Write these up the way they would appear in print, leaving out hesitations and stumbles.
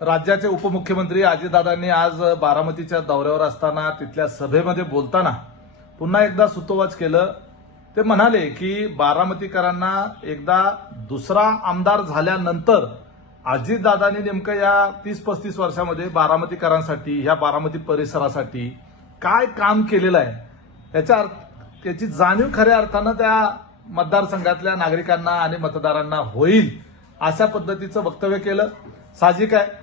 राज्याचे उपमुख्यमंत्री अजितदादांनी आज बारामतीच्या दौऱ्यावर असताना तिथल्या सभेमध्ये बोलताना पुन्हा एकदा सुतोवाच केलं. ते म्हणाले की बारामतीकरांना एकदा दुसरा आमदार झाल्यानंतर अजितदादांनी नेमकं या 30-35 वर्षामध्ये बारामतीकरांसाठी, ह्या बारामती परिसरासाठी काय काम केलेलं आहे त्याची जाणीव खऱ्या अर्थानं त्या मतदारसंघातल्या नागरिकांना आणि मतदारांना होईल अशा पद्धतीचं वक्तव्य केलं. साहजिक आहे,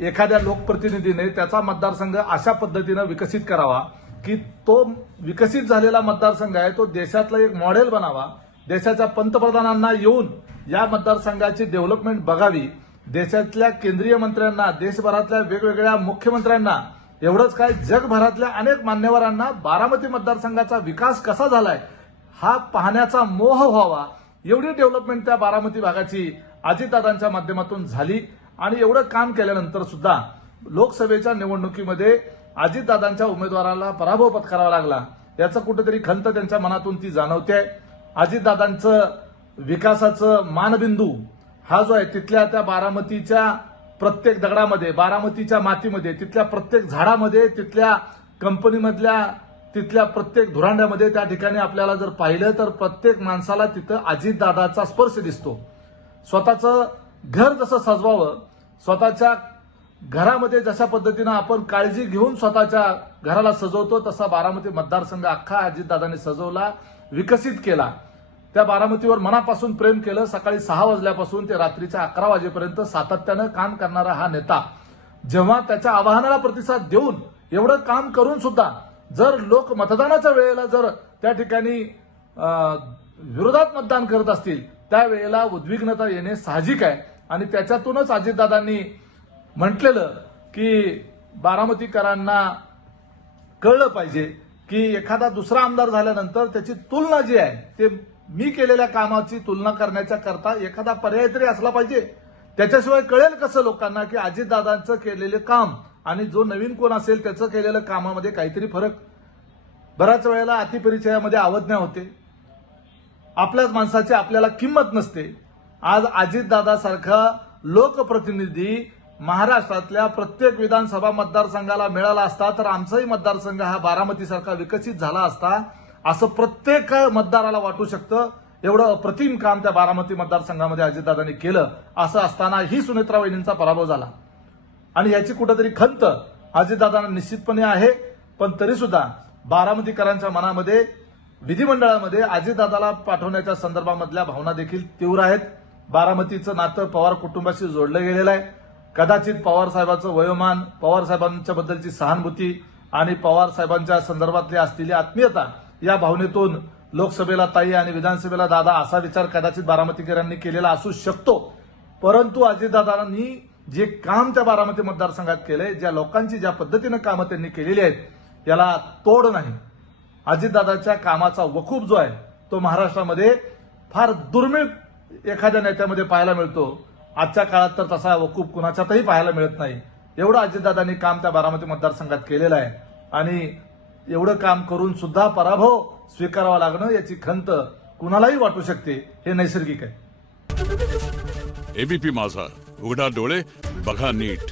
एखाद्या लोकप्रतिनिधीने त्याचा मतदारसंघ अशा पद्धतीनं विकसित करावा की तो विकसित झालेला मतदारसंघ आहे तो देशातला एक मॉडेल बनावा. देशाच्या पंतप्रधानांना येऊन या मतदारसंघाची डेव्हलपमेंट बघावी. देशातल्या केंद्रीय मंत्र्यांना, देशभरातल्या वेगवेगळ्या मुख्यमंत्र्यांना, एवढंच काय जगभरातल्या अनेक मान्यवरांना बारामती मतदारसंघाचा विकास कसा झालाय हा पाहण्याचा मोह व्हावा. एवढी डेव्हलपमेंट त्या बारामती भागाची अजितदादांच्या माध्यमातून झाली. आणि एवढं काम केल्यानंतर सुद्धा लोकसभेच्या निवडणुकीमध्ये अजितदादांच्या उमेदवाराला पराभव पत्करावा लागला. याचं कुठेतरी खंत त्यांच्या मनातून ती जाणवते. अजितदादांचं विकासाचं मानबिंदू हा जो आहे तिथल्या त्या बारामतीच्या प्रत्येक दगडामध्ये, बारामतीच्या मातीमध्ये, तिथल्या प्रत्येक झाडामध्ये, तिथल्या कंपनीमधल्या, तिथल्या प्रत्येक धुरांड्यामध्ये त्या ठिकाणी आपल्याला जर पाहिलं तर प्रत्येक माणसाला तिथं अजितदादाचा स्पर्श दिसतो. स्वतःचं घर जसं सजवावं, स्वतःच्या घरामध्ये जशा पद्धतीनं आपण काळजी घेऊन स्वतःच्या घराला सजवतो तसा बारामती मतदारसंघ अख्खा अजितदादांनी सजवला, विकसित केला. त्या बारामतीवर मनापासून प्रेम केलं. सकाळी 6 वाजल्यापासून ते रात्रीच्या 11 वाजेपर्यंत सातत्यानं काम करणारा हा नेता जेव्हा त्याच्या आवाहनाला प्रतिसाद देऊन एवढं काम करून सुद्धा जर लोक मतदानाच्या वेळेला जर त्या ठिकाणी विरोधात मतदान करत असतील त्यावेळेला उद्विग्नता येणे साहजिक आहे. आणि त्याच्यातूनच अजितदादांनी म्हटलेलं की बारामतीकरांना कळलं पाहिजे की एखादा दुसरा आमदार झाल्यानंतर त्याची तुलना जी आहे ते मी केलेल्या कामाची तुलना करण्याच्या करता एखादा पर्याय तरी असला पाहिजे. त्याच्याशिवाय कळेल कसं लोकांना की अजितदादांचं केलेलं काम आणि जो नवीन कोण असेल त्याचं केलेलं कामामध्ये काहीतरी फरक. बऱ्याच वेळेला अतिपरिचयामध्ये अवज्ञा होते. आपल्याच माणसाची आपल्याला किंमत नसते. आज अजितदादासारखा लोकप्रतिनिधी महाराष्ट्रातल्या प्रत्येक विधानसभा मतदारसंघाला मिळाला असता तर आमचाही मतदारसंघ हा बारामतीसारखा विकसित झाला असता असं प्रत्येक मतदाराला वाटू शकतं. एवढं अप्रतिम काम त्या बारामती मतदारसंघामध्ये अजितदादांनी केलं. असं असताना ही सुनेत्रा वहिनींचा पराभव झाला आणि याची कुठेतरी खंत अजितदादांना निश्चितपणे आहे. पण तरी सुद्धा बारामतीकरांच्या मनामध्ये विधिमंडळामध्ये अजितदादाला पाठवण्याच्या संदर्भामधल्या भावना देखील तीव्र आहेत. बारामतीचं नातं पवार कुटुंबाशी जोडलं गेलेलं आहे. कदाचित पवार साहेबांचं वयोमान, पवार साहेबांच्या बद्दलची सहानुभूती आणि पवार साहेबांच्या संदर्भातली असलेली आत्मीयता या भावनेतून लोकसभेला ताई आणि विधानसभेला दादा असा विचार कदाचित बारामतीकरांनी केलेला असू शकतो. परंतु अजितदादांनी जे काम त्या बारामती मतदारसंघात केलंय, ज्या लोकांची ज्या पद्धतीनं कामं त्यांनी केलेली आहेत याला तोड नाही. अजितदादाच्या कामाचा वकूफ जो आहे तो महाराष्ट्रामध्ये फार दुर्मिळ एखाद्या नेत्यामध्ये पाहायला मिळतो. आजच्या काळात तर तसा वकूफ कुणाच्यातही पाहायला मिळत नाही. एवढं अजितदादांनी काम त्या बारामती मतदारसंघात केलेलं आहे आणि एवढं काम करून सुद्धा पराभव स्वीकारावा लागणं याची खंत कुणालाही वाटू शकते. हे नैसर्गिक आहे. एबीपी माझा, उघडा डोळे बघा नीट.